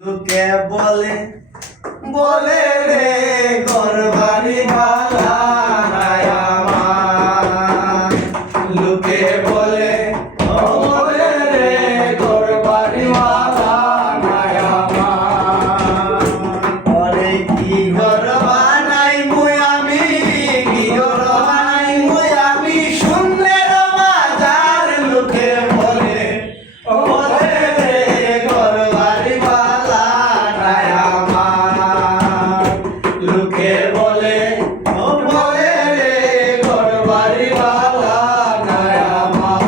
লোকে বলে বলে রে ঘর বাড়ি ভালা নাই আমার। লোকে বলে বলে রে ঘর বাড়ি ভালা নাই আমার। ওরে কি ঘর বানাই মুই আমি, কি ঘর বানাই মুই আমি, শূন্যের মাঝার। লোকে বলে বলে রে ঘর বাড়ি ভালা নাই আমার। লোকে বলে বলে রে ঘর বাড়ি ভালা নাই আমার।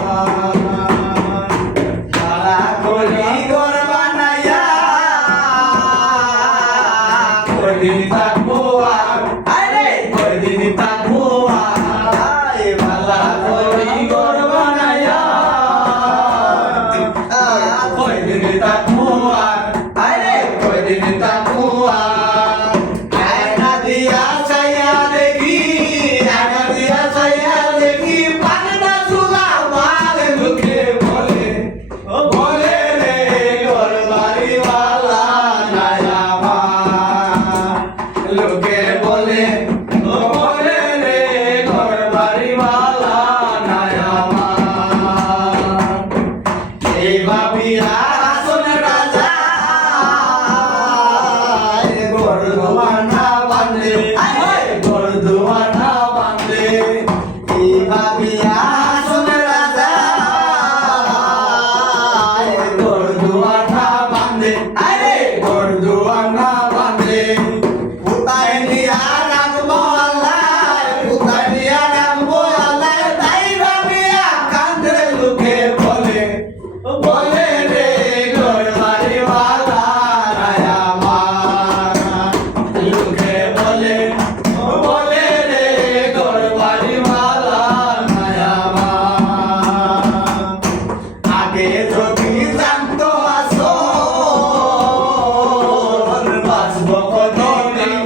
ভালা করি ঘর বানাইয়া কয়দিন থাকবো আর, আরে কয়দিন থাকবো আর। ভালা করি ঘর বানাইয়া কয়দিন থাকবো আর, আরে কয়দিন থাকবো আর। আয়না দিয়া চাইয়া দেখি, আয়না দিয়া চাইয়া দেখি, পাগলা চুলা মার। লোকে বলে বলে রে ঘর বাড়ি ভালা নাই আমার। লোকে বলে বলে রে ঘর বাড়ি ভালা নাই আমার। এই ভাবিয়া আসনে রাজা ঘর দুয়ানা বাঁধে, ঘর দুয়ানা বাঁধে। এই ভাবিয়া আসনে রাজা ঘর দুয়ানা বাঁধে, আরে ঘর দুয়ানা বাঁধে। কোথায় নিয়া রাখবো আল্লাহ, কোথায় নিয়া রাখবো আল্লাহ, তাই ভাবিয়া কান্দে। লোকে বলে বলে রে ঘর বাড়ি ভালা নাই আমার। লোকে বলে বলে রে ঘর বাড়ি ভালা নাই আমার। আগে যদি জানতো আসল বাঁচবো কতদিন,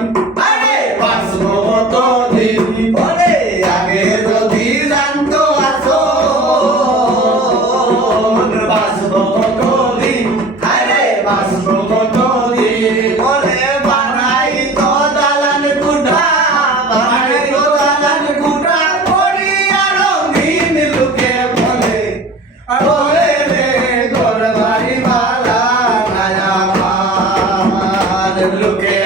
আরে বাঁচবো কতদিন। বলে আগে যদি জানতো আসল বাঁচবো কতদিন, আরে বাঁচবো কতদিন। বলে বানাই তো দালান কুঠা, বানাই তো দালান কুঠা, করি আরো দিন। লোকে বলে বলে রে ঘর বাড়ি ভালা নাই আমার। লোকে